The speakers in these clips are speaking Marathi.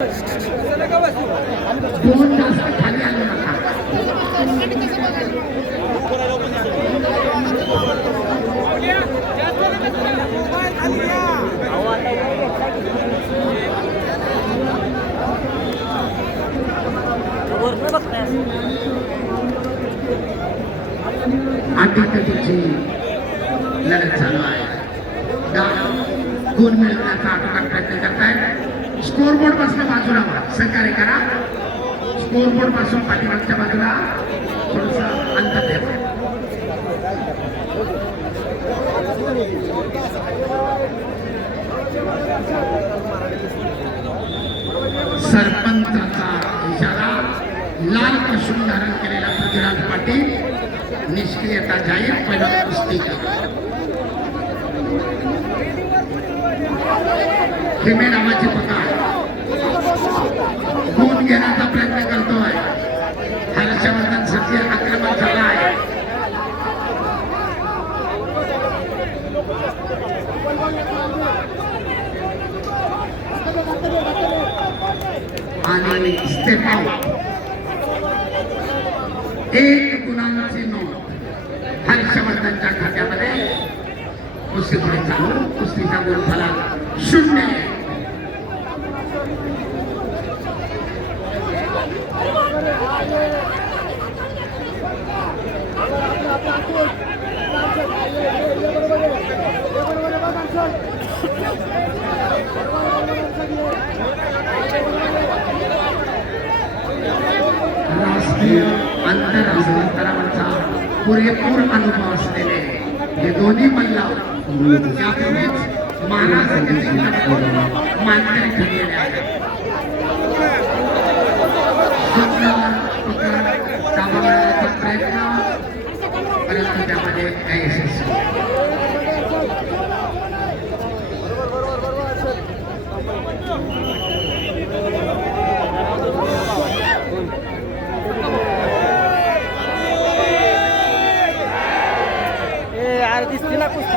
दोन जास्त खाली आलो नका. आठवड्याची लढत चालू आहे. गुण मिळवण्याचा आटोकाट प्रयत्न करताय. स्कोरबोर्ड पासून बाजूला सहकार्य करा. स्कोरबोर्ड पासून पाठीमागच्या बाजूला थोडस अंतर द्या. सरपंचाचा इशारा. लाल पासून धारण केलेला पृथ्वीराज पाटील निष्क्रियता जाहीर. पहिला कुस्ती खेमे नावाची पकार गुण घेण्याचा प्रयत्न करतोय. हर्षवर्धन सध्या आक्रमण झाला आहे. आणि स्टेप आउट. एक गुणांची नोंद हर्षवर्धनच्या खात्यामध्ये. कुस्ती पुढे चालू. कुस्तीचा गुण झाला 0. राष्ट्रीय आंतरराष्ट्रीय स्तरावरचा पुरेपूर अनुभव असलेले हे दोन्ही मल्ल यापूर्वीच महाराष्ट्र मानकरी ठरलेले आहेत. ताबा मिळवण्याचा प्रयत्न परंतु त्यामध्ये अयशस्वी.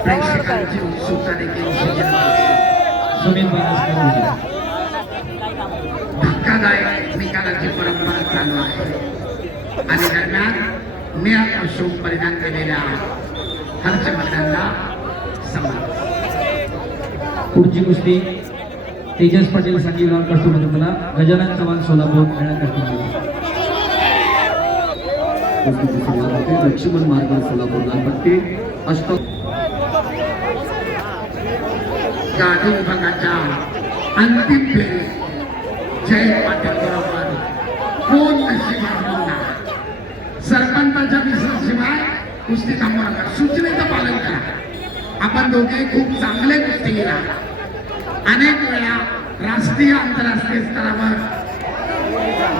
प्रेक्षकांची उत्सुकता देखील धक्कादायक निकालाची परंपरा चालू आहे. आणि दरम्यान निळा अशोक परिधान केलेल्या हर्षवर्धनला सन्मान. पुढची कुस्ती तेजस पाटील संजीव लाल कष्टमंडला, गजानन चव्हाण सोलापूर मेळा कष्टमंडला. लक्ष्मण मार्ग सोलापूर लालपट्टी अष्ट. गाडी विभागाच्या अंतिम फेरी जय पाटील बरोबर कोण नशिबाला. सरपंचाच्या विसर्जीशिवाय कुस्ती थांबवू नका. सूचनेचं पालन करा. आपण दोघे खूप चांगले कुस्तीगीर आहात. अनेक वेळा राष्ट्रीय आंतरराष्ट्रीय स्तरावर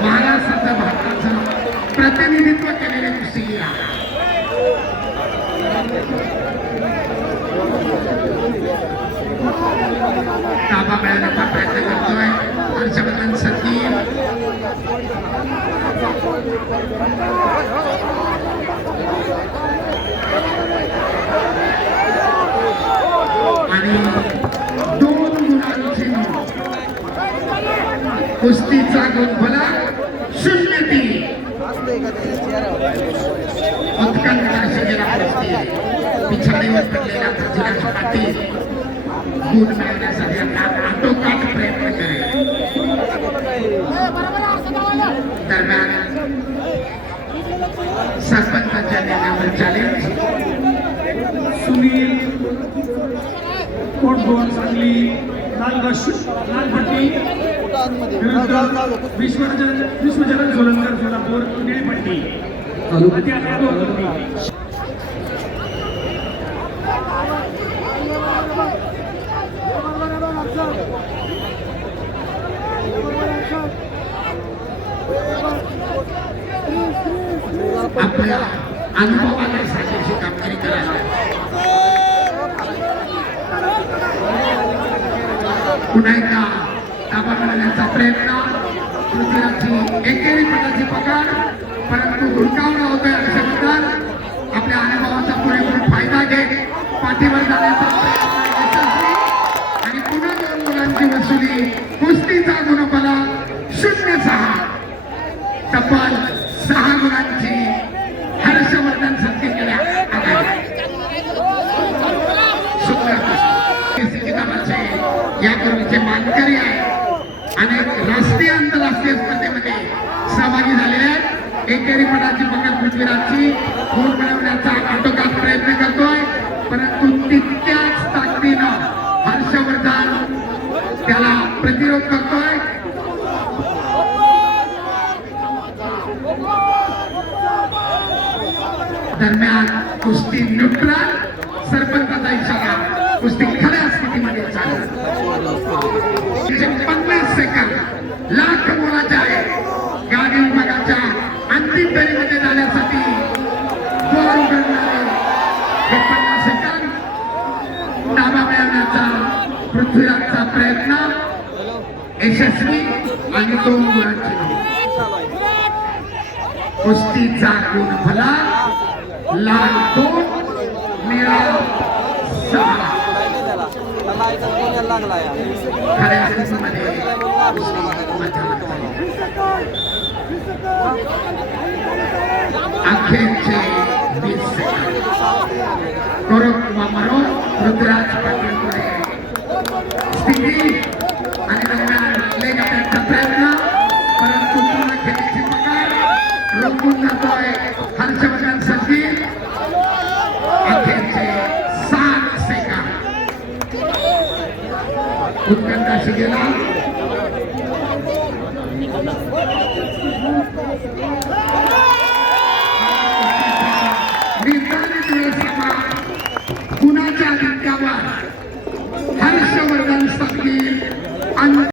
महाराष्ट्राचं भारताचं प्रतिनिधित्व केलेले कुस्तीगीर आहात. ताबा मिळवण्याचा प्रयत्न करतोय हर्षवर्धन सतीश. आणि 2 गुणांची नोंद. कुस्तीचा गुणफलक 0-3. उत्कंठाशी गेला कुस्ती. पिछाडीवर पडलेला पृथ्वीराज पाटील गुण मिळवण्यासाठी आटोकाट प्रयत्न करेल. दरम्यान सरपंचाच्या निर्णयावर चॅलेंज. सुनील कोटगोड सांगली लालपट्टी विश्वचरण सोलंकर सोलापूर निळपट्टी. आपल्या अनुभवाने साजेशी कामगिरी करायला. पुन्हा एकदा ताबा मिळवण्याचा प्रयत्न. पृथ्वीराजची एकेरी पदाची पकड परंतु धुडकावणं होतंय. हर्षवर्धन आपल्या अनुभवाचा पुरेपूर फायदा घेत पाठीवर जाण्याचा प्रयत्न यशस्वी. आणि पुन्हा 2 मुलांची वसुली कुस्तीचा गुणफला 0-6 तब्बल 6 गुणांची हर्षवर्धन सत्तेकडे आघाडी सुंदर कुस्ती नावाचे यापूर्वीचे मानकरी आहे अनेक राष्ट्रीय आंतरराष्ट्रीय स्पर्धेमध्ये सहभागी झालेले आहेत एकेरीपणाची पकड पृथ्वीराजची गुण मिळवण्याचा आटोकाट प्रयत्न करतोय परंतु तितक्याच ताकदीनं हर्षवर्धन त्याला प्रतिरोध करतोय दरम्यान कुस्ती न्यूट्रल सरपंचाचा इशारा कुस्ती खऱ्या स्थितीमध्ये चालू 50 सेकंद लाख मोलाचे आहे गाडी विभागाच्या अंतिम फेरीमध्ये जाण्यासाठी गोल उघडणारे हे 50 सेकंद ताबा मिळवण्याचा पृथ्वीराजचा प्रयत्न यशस्वी आणि 2 गुणांची नोंद. कुस्तीचा गुणफला लाल 2 निळा 6 खऱ्या स्थितीमध्ये अखेरचे 20 सेकंद करो किंवा मरो पृथ्वीराज पाटील पुढे स्थिती आणि दरम्यान लेग अटॅकचा प्रयत्न परंतु पूर्ण खेळीची पकड रोखून जातोय हर्षवर्धन सचिन अखेरचे 7 सेकंद उत्कंठाशी गेला